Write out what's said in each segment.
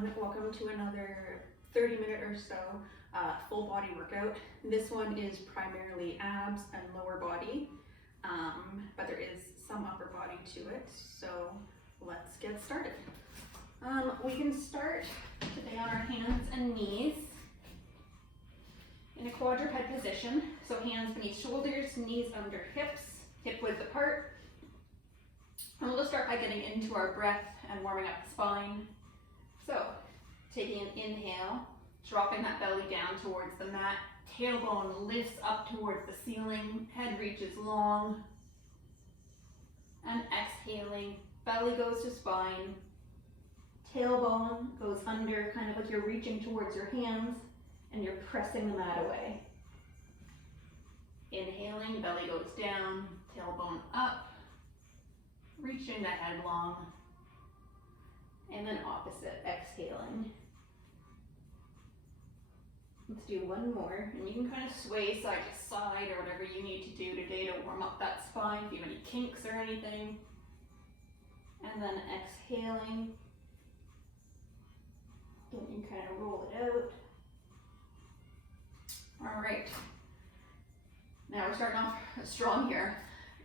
everyone, welcome to another 30-minute or so full body workout. This one is primarily abs and lower body, but there is some upper body to it, so let's get started. We can start today on our hands and knees in a quadruped position, so hands beneath shoulders, knees under hips, hip width apart. And we'll just start by getting into our breath and warming up the spine. So, taking an inhale, dropping that belly down towards the mat, tailbone lifts up towards the ceiling, head reaches long, and exhaling, belly goes to spine, tailbone goes under, kind of like you're reaching towards your hands, and you're pressing the mat away. Inhaling, belly goes down, tailbone up, reaching the head long, and then opposite, exhaling. Let's do one more, and you can kind of sway side to side or whatever you need to do today to warm up that spine, if you have any kinks or anything. And then exhaling, then you kind of roll it out. All right, now we're starting off strong here.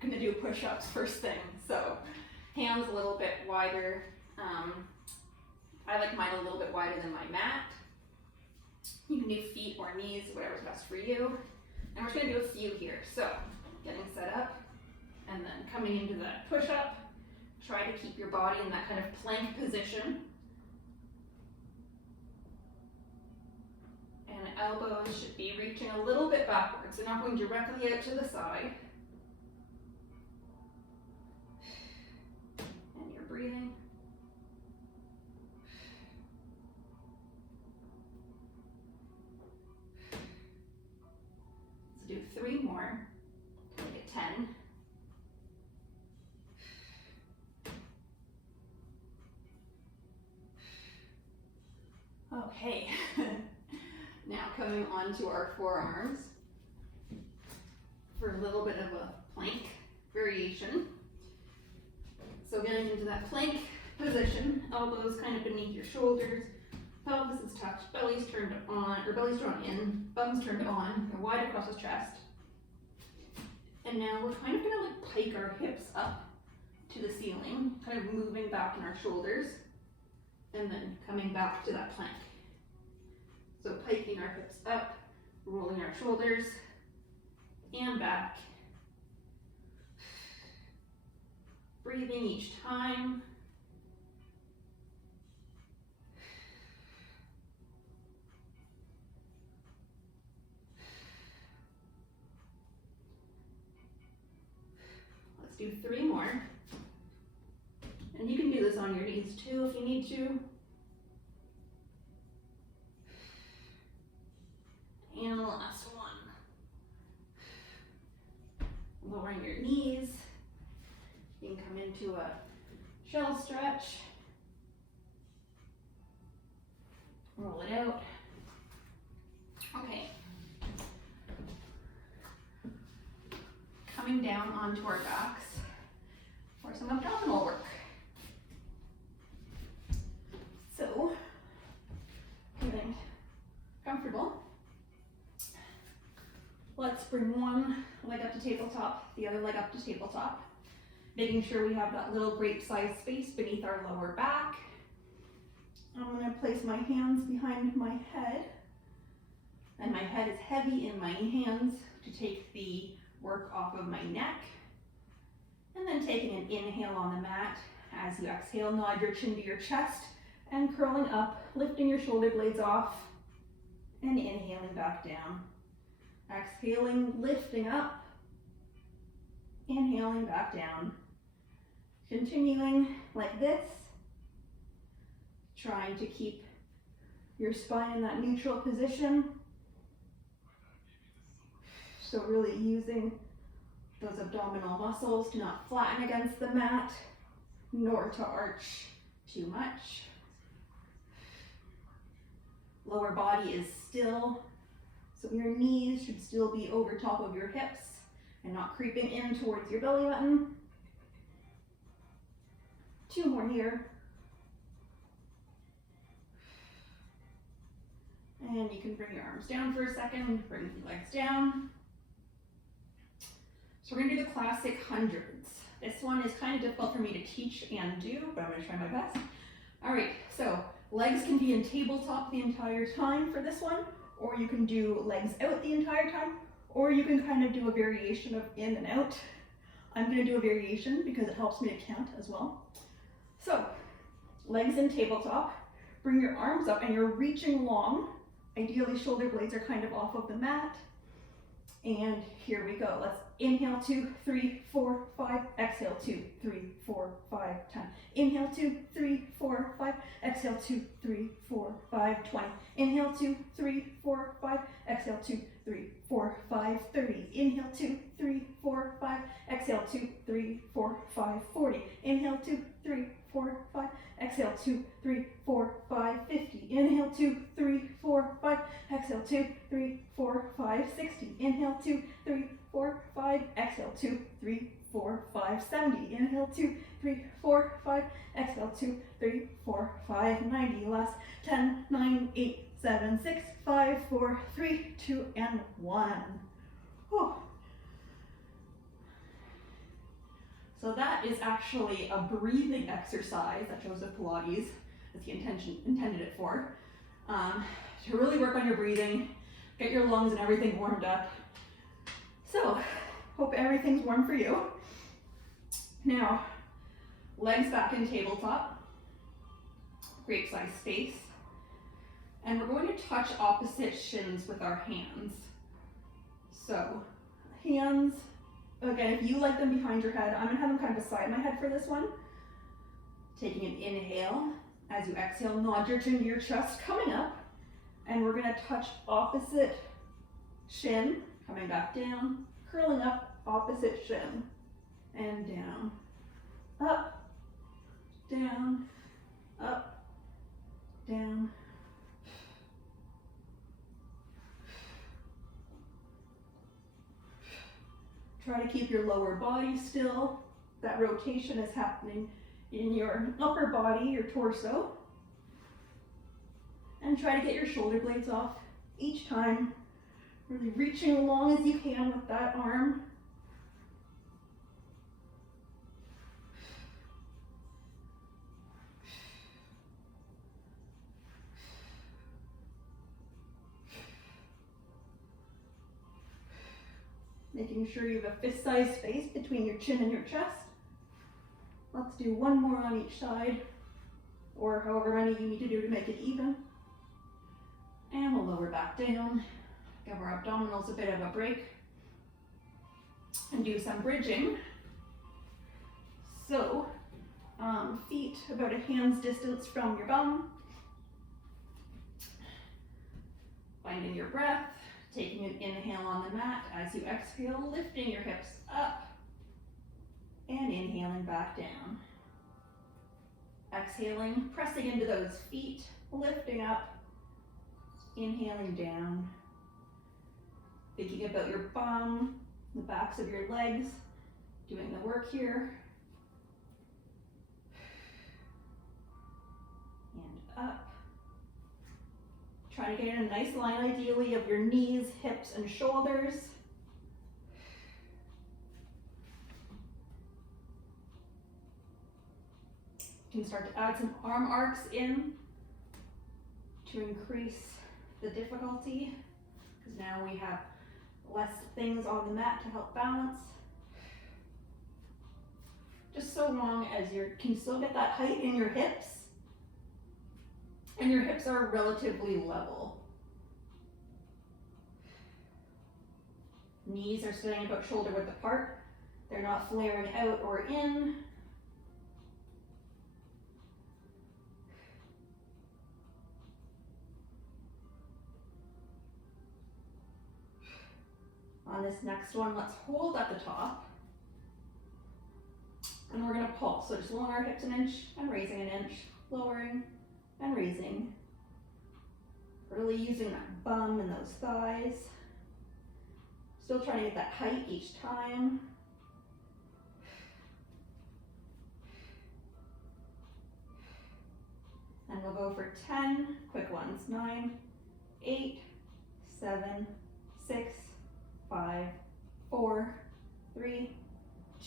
I'm gonna do push-ups first thing. So hands a little bit wider. I like mine a little bit wider than my mat. You can do feet or knees, whatever's best for you. And we're just gonna do a few here. So getting set up and then coming into that push-up. Try to keep your body in that kind of plank position. And elbows should be reaching a little bit backwards. They're not going directly out to the side. And you're breathing. Let's do 3 more. Make it 10. Okay. Now coming on to our forearms for a little bit of a plank variation. So getting into that plank position, elbows kind of beneath your shoulders, pelvis is tucked, belly's turned on, or belly's drawn in, bum's turned on, and wide across the chest. And now we're kind of gonna like pike our hips up to the ceiling, kind of moving back in our shoulders, and then coming back to that plank. So piking our hips up, rolling our shoulders, and back. Breathing each time. Let's do 3 more. And you can do this on your knees too if you need to. And the last one. Lowering your knees. You can come into a shell stretch. Roll it out. Okay. Coming down onto our backs for some abdominal work. So, getting comfortable. Let's bring one leg up to tabletop, the other leg up to tabletop. Making sure we have that little grape-sized space beneath our lower back. I'm gonna place my hands behind my head. And my head is heavy in my hands to take the work off of my neck. And then taking an inhale on the mat. As you exhale, nod your chin to your chest and curling up, lifting your shoulder blades off and inhaling back down. Exhaling, lifting up, inhaling back down. Continuing like this, trying to keep your spine in that neutral position. So really using those abdominal muscles to not flatten against the mat, nor to arch too much. Lower body is still, so your knees should still be over top of your hips and not creeping in towards your belly button. 2 more here. And you can bring your arms down for a second, bring your legs down. So we're gonna do the classic hundreds. This one is kind of difficult for me to teach and do, but I'm gonna try my best. All right, so legs can be in tabletop the entire time for this one, or you can do legs out the entire time, or you can kind of do a variation of in and out. I'm gonna do a variation because it helps me to count as well. So, legs in tabletop, bring your arms up and you're reaching long. Ideally, shoulder blades are kind of off of the mat. And here we go. Let's inhale 2, 3, 4, 5. Exhale 2, 3, 4, 5, 10. Inhale 2, 3, 4, 5. Exhale 2, 3, 4, 5, 20. Inhale 2, 3, 4, 5. Exhale 2, 3, 4, 5, 30. Inhale 2, 3, 4, 5. Exhale 2, 3, 4, 5, 40. Inhale 2, 3, 4, 5. Exhale 2, 3, 4, 5, 50. Inhale 2, 3, 4, 5. Exhale 2, 3, 4, 5, 60. Inhale 2, 3, 4, 5. Exhale 2, 3, 4, 5, 70. Inhale 2, 3, 4, 5. Exhale 2, 3, 4, 5, 90. Last 10, 9, 8, 7, 6, 5, 4, 3, 2, and 1. Whew. So that is actually a breathing exercise that Joseph Pilates, as he intended it for, to really work on your breathing, get your lungs and everything warmed up. So, hope everything's warm for you. Now, legs back in tabletop, grape size space, and we're going to touch opposite shins with our hands. So, hands, again, if you like them behind your head, I'm gonna have them kind of beside my head for this one. Taking an inhale, as you exhale, nod your chin to your chest, coming up, and we're gonna touch opposite shin, coming back down, curling up, opposite shin, and down, up, down, up, down. Try to keep your lower body still. That rotation is happening in your upper body, your torso. And try to get your shoulder blades off each time. Really reaching as long as you can with that arm. Making sure you have a fist-sized space between your chin and your chest. Let's do one more on each side, or however many you need to do to make it even. And we'll lower back down, give our abdominals a bit of a break, and do some bridging. So, feet about a hand's distance from your bum. Finding your breath. Taking an inhale on the mat as you exhale, lifting your hips up and inhaling back down. Exhaling, pressing into those feet, lifting up, inhaling down. Thinking about your bum, the backs of your legs, doing the work here. And up. Try to get in a nice line, ideally, of your knees, hips, and shoulders. You can start to add some arm arcs in to increase the difficulty, because now we have less things on the mat to help balance. Just so long as you can still get that height in your hips, and your hips are relatively level. Knees are staying about shoulder width apart. They're not flaring out or in. On this next one, let's hold at the top. And we're gonna pulse. So just lowering our hips an inch and raising an inch, lowering and raising. Really using that bum and those thighs. Still trying to get that height each time. And we'll go for 10 quick ones. 9, 8, 7, 6, 5, 4, 3,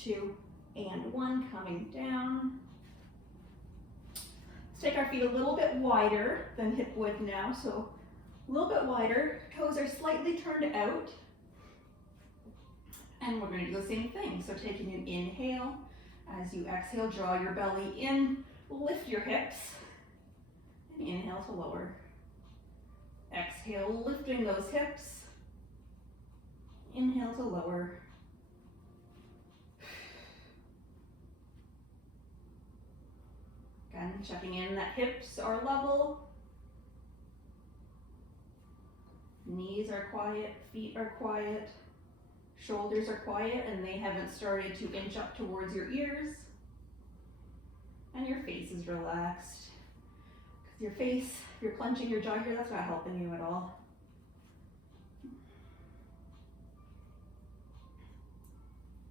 2, and 1. Coming down. Let's take our feet a little bit wider than hip width now, so a little bit wider. Toes are slightly turned out. And we're going to do the same thing. So taking an inhale, as you exhale, draw your belly in, lift your hips, and inhale to lower. Exhale, lifting those hips. Inhale to lower. Again, checking in that hips are level. Knees are quiet, feet are quiet, shoulders are quiet, and they haven't started to inch up towards your ears. And your face is relaxed. Because your face, if you're clenching your jaw here, that's not helping you at all.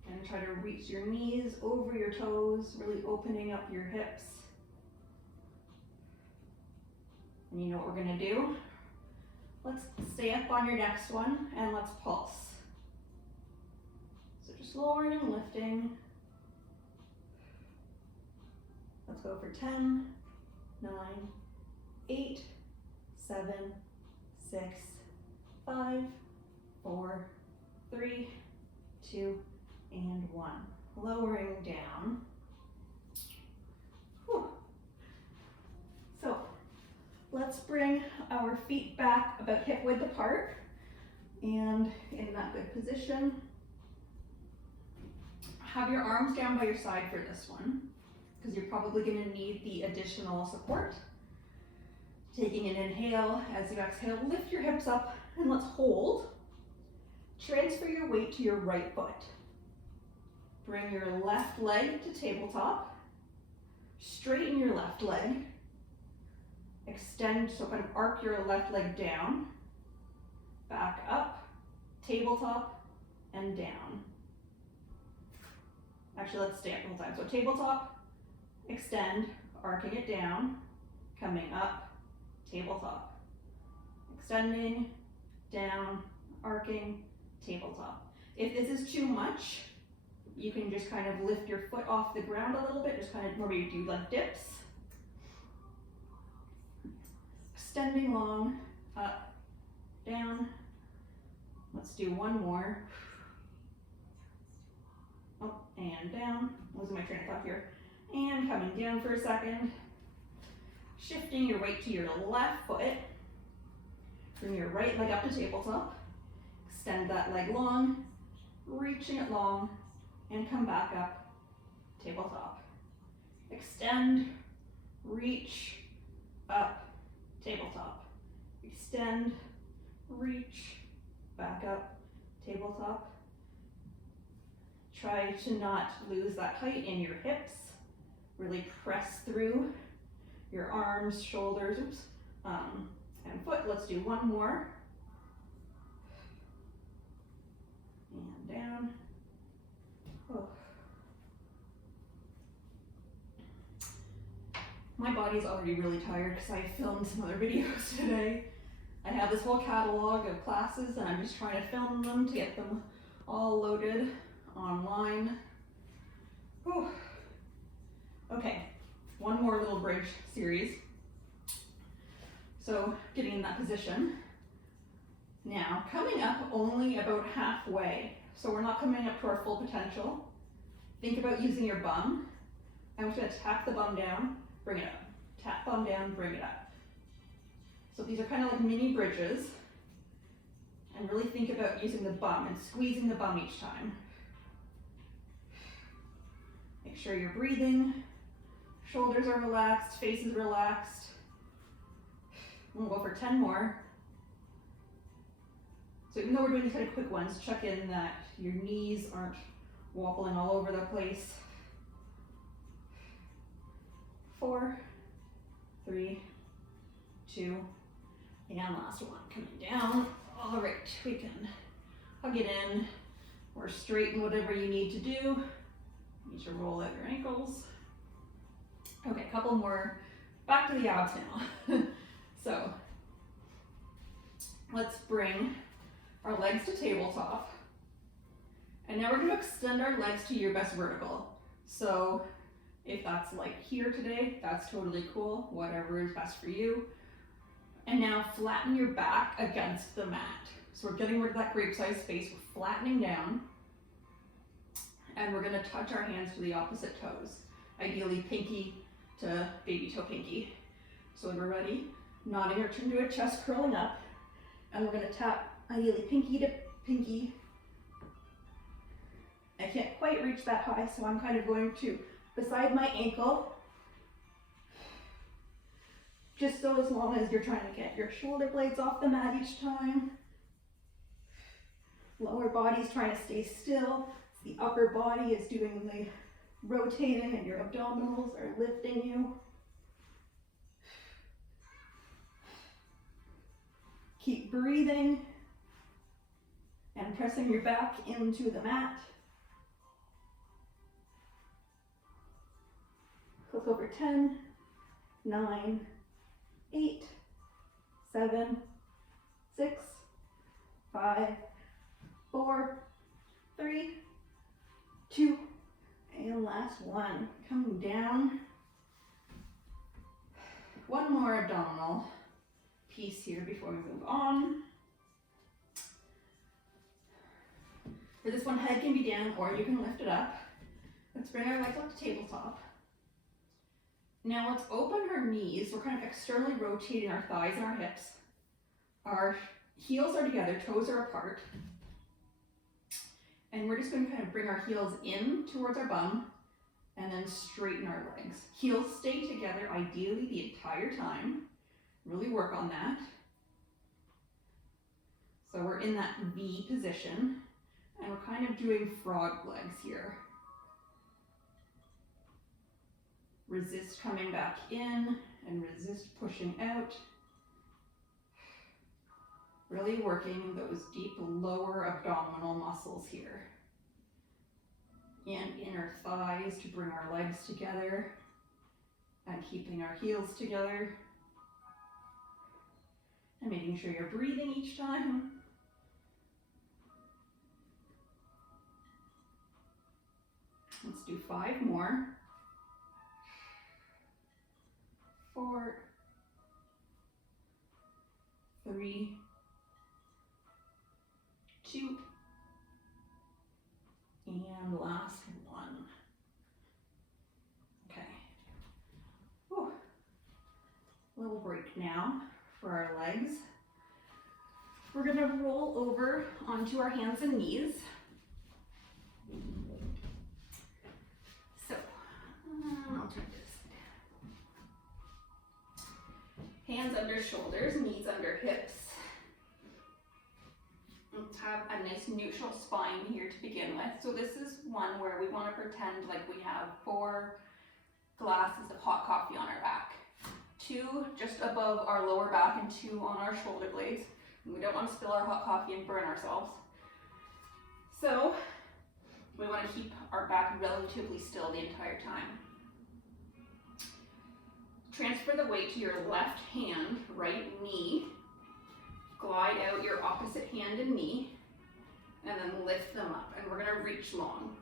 And try to reach your knees over your toes, really opening up your hips. And you know what we're gonna do? Let's stay up on your next one and let's pulse. So just lowering and lifting. Let's go for 10, 9, 8, 7, 6, 5, 4, 3, 2, and 1. Lowering down. Whew. So let's bring our feet back about hip width apart, and in that good position, have your arms down by your side for this one, because you're probably going to need the additional support. Taking an inhale, as you exhale, lift your hips up, and let's hold. Transfer your weight to your right foot. Bring your left leg to tabletop. Straighten your left leg. Extend, so kind of arc your left leg down. Back up, tabletop, and down. Actually, let's stay up the whole time. So tabletop, extend, arcing it down, coming up, tabletop. Extending, down, arcing, tabletop. If this is too much, you can just kind of lift your foot off the ground a little bit, just kind of maybe do like dips. Extending long, up, down. Let's do one more. Up and down. Losing my train of thought here. And coming down for a second. Shifting your weight to your left foot. Bring your right leg up to tabletop. Extend that leg long, reaching it long, and come back up, tabletop. Extend, reach, up, tabletop. Extend, reach, back up, tabletop. Try to not lose that height in your hips. Really press through your arms, shoulders, and foot. Let's do one more. And down. Oh. My body's already really tired because I filmed some other videos today. I have this whole catalog of classes and I'm just trying to film them to get them all loaded online. Whew. Okay, one more little bridge series. So getting in that position. Now, coming up only about halfway. So we're not coming up to our full potential. Think about using your bum. I'm just gonna tap the bum down, bring it up. Tap bum down, bring it up. So these are kind of like mini bridges. And really think about using the bum and squeezing the bum each time. Make sure you're breathing. Shoulders are relaxed, face is relaxed. We'll go for 10 more. So even though we're doing these kind of quick ones, check in that your knees aren't wobbling all over the place. 4, 3, 2, and last one, coming down. All right, we can hug it in or straighten whatever you need to do. You need to roll out your ankles. Okay, a couple more. Back to the abs now. So Let's bring our legs to tabletop. And now we're going to extend our legs to your best vertical. So if that's like here today, that's totally cool, whatever is best for you. And now flatten your back against the mat. So we're getting rid of that grape-sized space, we're flattening down. And we're gonna touch our hands to the opposite toes. Ideally pinky to baby toe pinky. So when we're ready, nodding our chin to a chest, curling up. And we're gonna tap ideally pinky to pinky. I can't quite reach that high, so I'm kind of going to beside my ankle. Just so as long as you're trying to get your shoulder blades off the mat each time. Lower body's trying to stay still. The upper body is doing the rotating and your abdominals are lifting you. Keep breathing and pressing your back into the mat. Click over 10, 9, 8, 7, 6, 5, 4, 3, 2, and last one. Coming down. One more abdominal piece here before we move on. For this one, head can be down or you can lift it up. Let's bring our legs up to tabletop. Now let's open our knees. We're kind of externally rotating our thighs and our hips. Our heels are together, toes are apart. And we're just going to kind of bring our heels in towards our bum and then straighten our legs. Heels stay together ideally the entire time. Really work on that. So we're in that V position and we're kind of doing frog legs here. Resist coming back in and resist pushing out. Really working those deep lower abdominal muscles here. And inner thighs to bring our legs together and keeping our heels together. And making sure you're breathing each time. Let's do 5 more. 4, 3, 2, and last one. Okay. Whew. Little break now for our legs. We're gonna roll over onto our hands and knees. So, I'll turn this. Hands under shoulders, knees under hips. Let's have a nice neutral spine here to begin with. So this is one where we want to pretend like we have 4 glasses of hot coffee on our back. 2 just above our lower back and 2 on our shoulder blades. And we don't want to spill our hot coffee and burn ourselves. So we want to keep our back relatively still the entire time. Transfer the weight to your left hand, right knee. Glide out your opposite hand and knee, and then lift them up. And we're gonna reach long.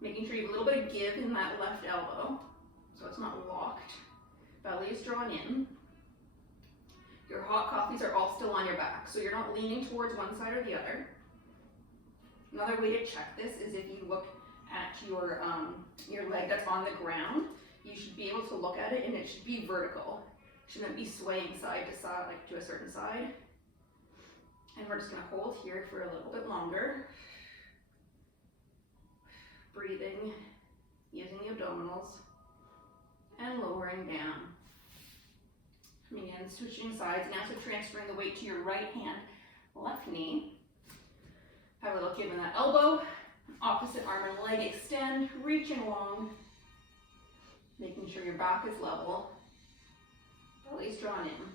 Making sure you have a little bit of give in that left elbow, so it's not locked. Belly is drawn in. Your hot coffees are all still on your back, so you're not leaning towards one side or the other. Another way to check this is if you look at your leg that's on the ground, you should be able to look at it and it should be vertical. It shouldn't be swaying side to side, like to a certain side. And we're just gonna hold here for a little bit longer. Breathing, using the abdominals, and lowering down. Coming in, switching sides. Now, so transferring the weight to your right hand, left knee. Have a little give in that elbow. Opposite arm and leg extend, reaching long. Making sure your back is level. Belly's drawn in.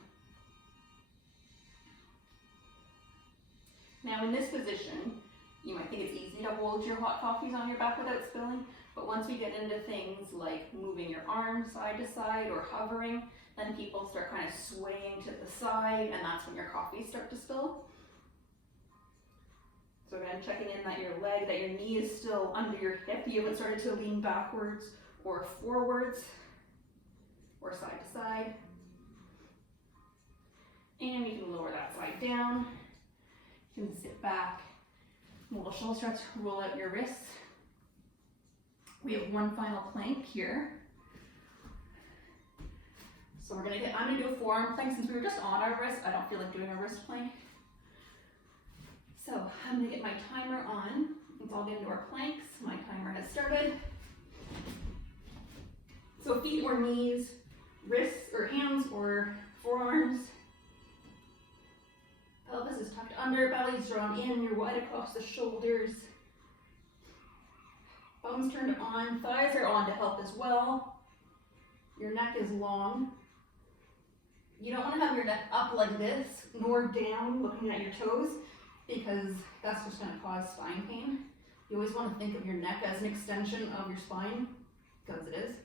Now in this position, you might think it's easy to hold your hot coffees on your back without spilling. But once we get into things like moving your arms side to side or hovering, then people start kind of swaying to the side, and that's when your coffees start to spill. So again, checking in that your leg, that your knee is still under your hip. You haven't started to lean backwards or forwards or side to side. And you can lower that side down. You can sit back, little shoulder stretch, roll out your wrists. We have one final plank here. So I'm gonna do a forearm plank. Since we were just on our wrist, I don't feel like doing a wrist plank. So I'm gonna get my timer on. Let's all get into our planks. My timer has started. So feet or knees, wrists or hands or forearms. Pelvis is tucked under, belly's drawn in, you're wide across the shoulders. Bums turned on, thighs are on to help as well. Your neck is long. You don't want to have your neck up like this, nor down looking at your toes, because that's just going to cause spine pain. You always want to think of your neck as an extension of your spine, because it is.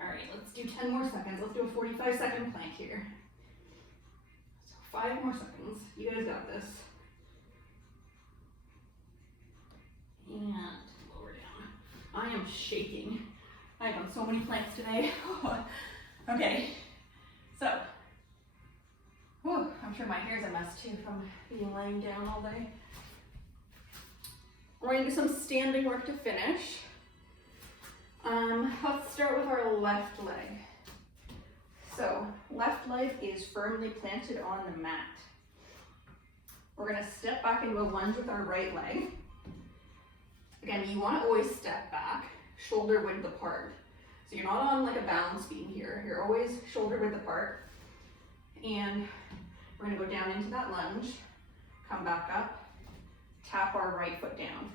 All right, let's do 10 more seconds. Let's do a 45-second plank here. So 5 more seconds. You guys got this. And lower down. I am shaking. I've done so many planks today. Okay, so, I'm sure my hair's a mess too from being laying down all day. We're going to do some standing work to finish. Let's start with our left leg. So, left leg is firmly planted on the mat. We're going to step back into a lunge with our right leg. Again, you want to always step back, shoulder width apart. So you're not on like a balance beam here. You're always shoulder width apart. And we're going to go down into that lunge, come back up, tap our right foot down,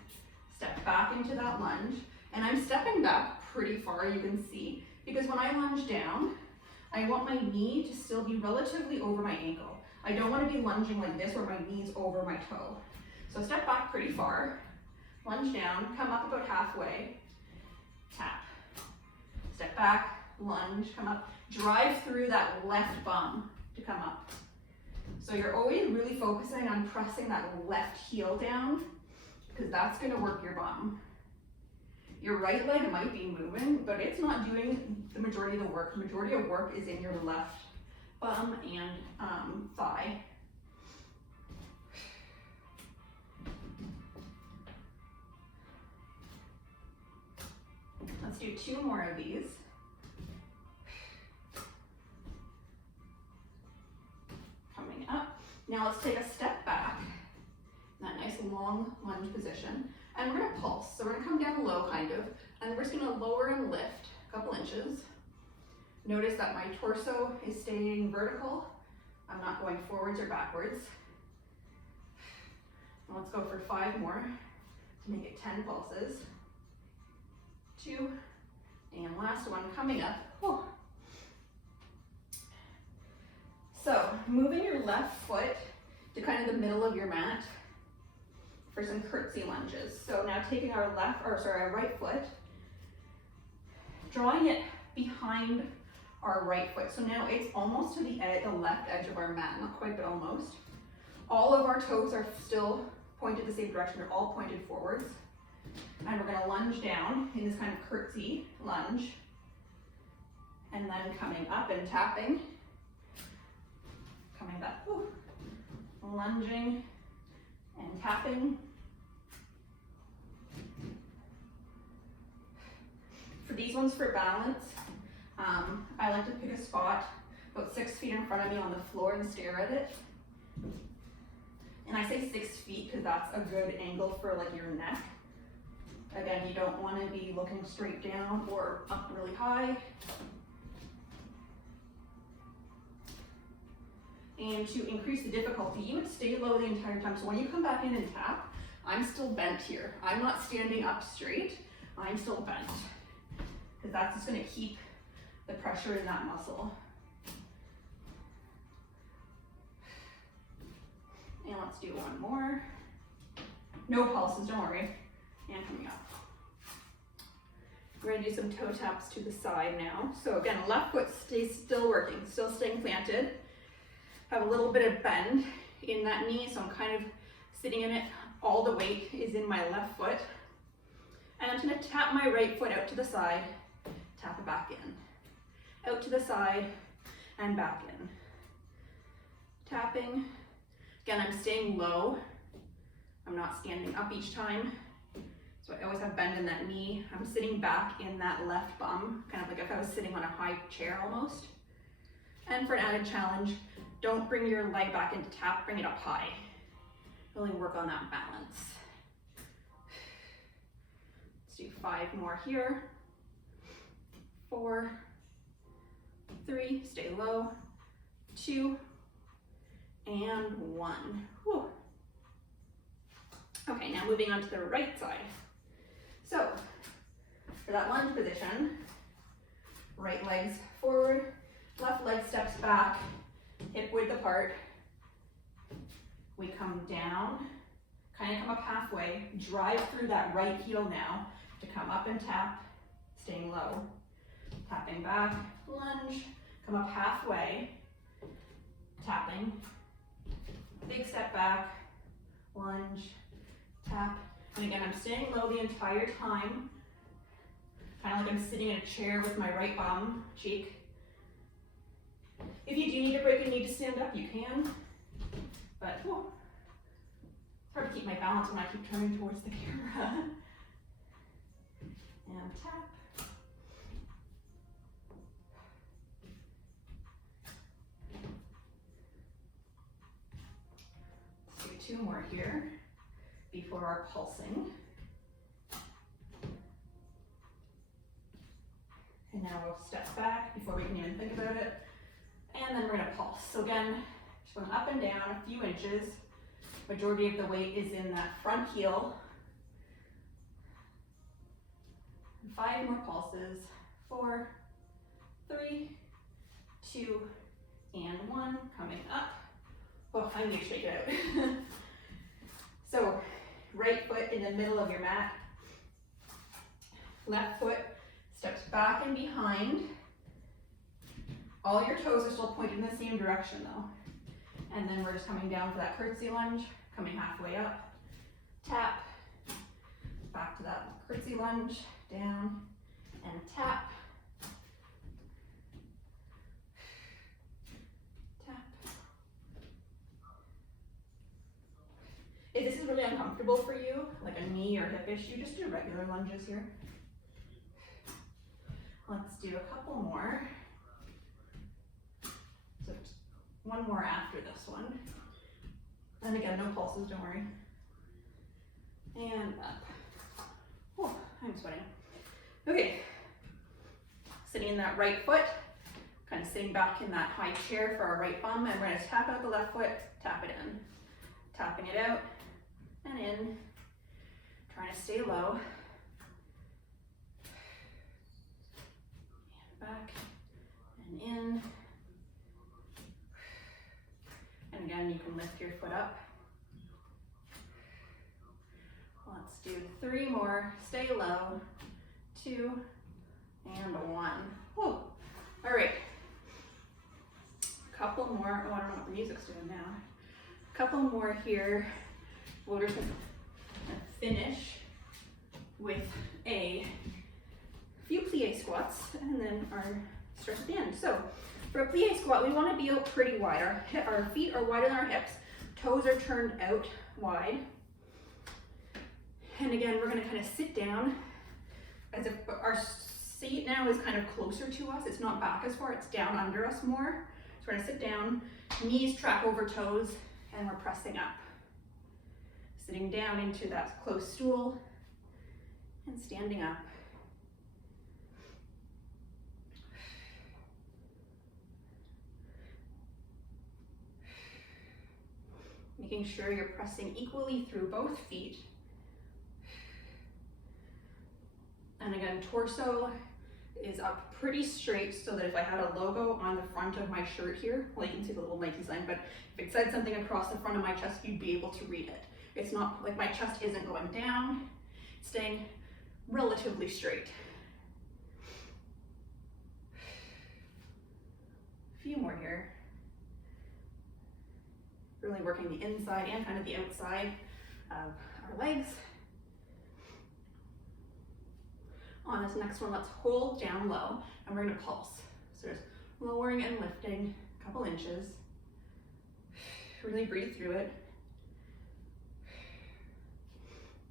step back into that lunge. And I'm stepping back pretty far, you can see, because when I lunge down, I want my knee to still be relatively over my ankle. I don't want to be lunging like this where my knee's over my toe. So step back pretty far, lunge down, come up about halfway, tap. Step back, lunge, come up, drive through that left bum to come up. So you're always really focusing on pressing that left heel down, because that's going to work your bum. Your right leg might be moving, but it's not doing the majority of the work. The majority of work is in your left bum and thigh. Let's do 2 more of these. Coming up. Now let's take a step back, that nice long lunge position, and we're gonna pulse. So we're gonna come down low kind of, and we're just gonna lower and lift a couple inches. Notice that my torso is staying vertical. I'm not going forwards or backwards. And let's go for 5 more to make it 10 pulses. 2, and last one coming up. Whew. So moving your left foot to kind of the middle of your mat for some curtsy lunges. So now taking our our right foot, drawing it behind our right foot. So now it's almost to the left edge of our mat, not quite, but almost. All of our toes are still pointed the same direction. They're all pointed forwards. And we're gonna lunge down in this kind of curtsy lunge. And then coming up and tapping. Coming back, lunging and tapping. For these ones for balance, I like to pick a spot about 6 feet in front of me on the floor and stare at it. And I say 6 feet because that's a good angle for like your neck. Again, you don't want to be looking straight down or up really high. And to increase the difficulty, you would stay low the entire time. So when you come back in and tap, I'm still bent here. I'm not standing up straight, I'm still bent. Because that's just gonna keep the pressure in that muscle. And let's do 1 more. No pulses, don't worry. And coming up. We're gonna do some toe taps to the side now. So again, left foot stays still working, still staying planted. Have a little bit of bend in that knee, so I'm kind of sitting in it. All the weight is in my left foot. And I'm gonna tap my right foot out to the side, tap it back in. Out to the side and back in. Tapping. Again, I'm staying low. I'm not standing up each time. So I always have bend in that knee. I'm sitting back in that left bum, kind of like if I was sitting on a high chair almost. And for an added challenge, don't bring your leg back into tap, bring it up high. Really work on that balance. Let's do 5 more here. 4, 3, stay low, 2, and 1. Whew. Okay, now moving on to the right side. So, for that lunge position, right leg's forward, left leg steps back, hip width apart. We come down, kind of come up halfway, drive through that right heel now to come up and tap, staying low. Tapping back, lunge, come up halfway, tapping, big step back, lunge, tap. And again, I'm staying low the entire time, kind of like I'm sitting in a chair with my right bum cheek. If you do need a break and need to stand up, you can, but whew, it's hard to keep my balance when I keep turning towards the camera. And tap. Let's do 2 more here before our pulsing. And now we'll step back before we can even think about it. And then we're gonna pulse. So again, just going up and down a few inches. Majority of the weight is in that front heel. And 5 more pulses. 4, 3, 2, and 1. Coming up. Oh, I need to shake it out. So, right foot in the middle of your mat. Left foot steps back and behind. All your toes are still pointed in the same direction though. And then we're just coming down for that curtsy lunge, coming halfway up, tap, back to that curtsy lunge, down, and tap, tap. If this is really uncomfortable for you, like a knee or hip issue, just do regular lunges here. Let's do a couple more. So just 1 more after this one. And again, no pulses, don't worry. And up. Oh, I'm sweating. Okay, sitting in that right foot, kind of sitting back in that high chair for our right bum, and we're gonna tap out the left foot, tap it in. Tapping it out and in, trying to stay low. And back and in. And again, you can lift your foot up. Let's do 3 more, stay low, 2, and 1. Whew. All right, a couple more. Oh, I don't know what the music's doing now. A couple more here. We're just gonna finish with a few plie squats and then our stretch at the end. So for a plie squat, we want to be out pretty wide. Our feet are wider than our hips. Toes are turned out wide. And again, we're going to kind of sit down as if our seat now is kind of closer to us. It's not back as far, it's down under us more. So we're going to sit down, knees track over toes, and we're pressing up. Sitting down into that closed stool and standing up. Making sure you're pressing equally through both feet. And again, torso is up pretty straight so that if I had a logo on the front of my shirt here, well, you can see the little Nike sign, but if it said something across the front of my chest, you'd be able to read it. It's not like my chest isn't going down, it's staying relatively straight. few more here. Really working the inside and kind of the outside of our legs. On this next one, let's hold down low and we're gonna pulse. So just lowering and lifting a couple inches. Really breathe through it.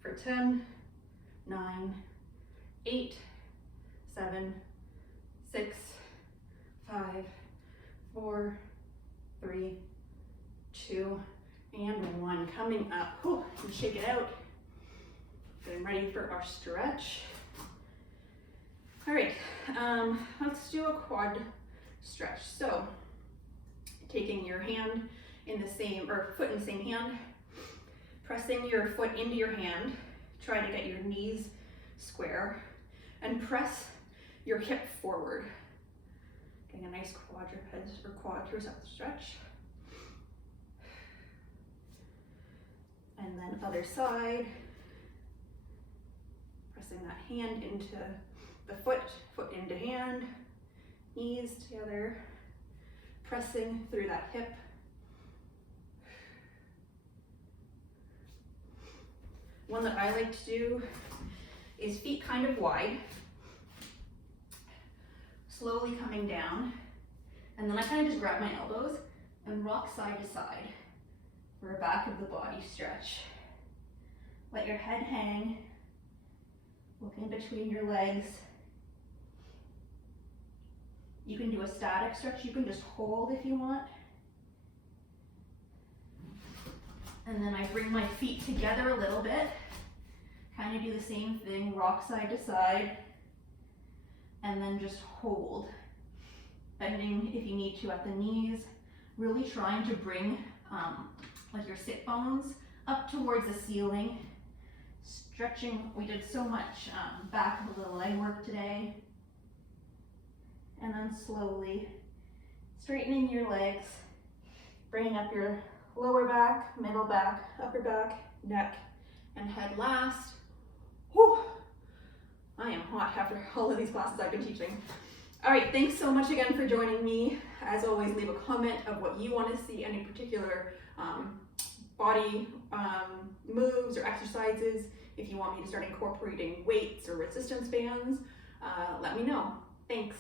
For 10, 9, 8, 7, 6, 5, 4, 3, 2, and 1. Coming up, whew, and shake it out. Getting ready for our stretch. All right, let's do a quad stretch. So, taking your hand in the same, or foot in the same hand, pressing your foot into your hand, try to get your knees square, and press your hip forward. Getting a nice quadruped or quadricep stretch. And then other side, pressing that hand into the foot into hand, knees together, pressing through that hip. One that I like to do is feet kind of wide, slowly coming down, and then I kind of just grab my elbows and rock side to side for a back of the body stretch. Let your head hang, look in between your legs. You can do a static stretch, you can just hold if you want. And then I bring my feet together a little bit, kind of do the same thing, rock side to side, and then just hold. Bending if you need to at the knees, really trying to bring like your sit bones up towards the ceiling. Stretching, we did so much back of the leg work today. And then slowly straightening your legs, bringing up your lower back, middle back, upper back, neck, and head last. Whew. I am hot after all of these classes I've been teaching. All right, thanks so much again for joining me. As always, leave a comment of what you want to see, any particular body moves or exercises. If you want me to start incorporating weights or resistance bands, let me know. Thanks.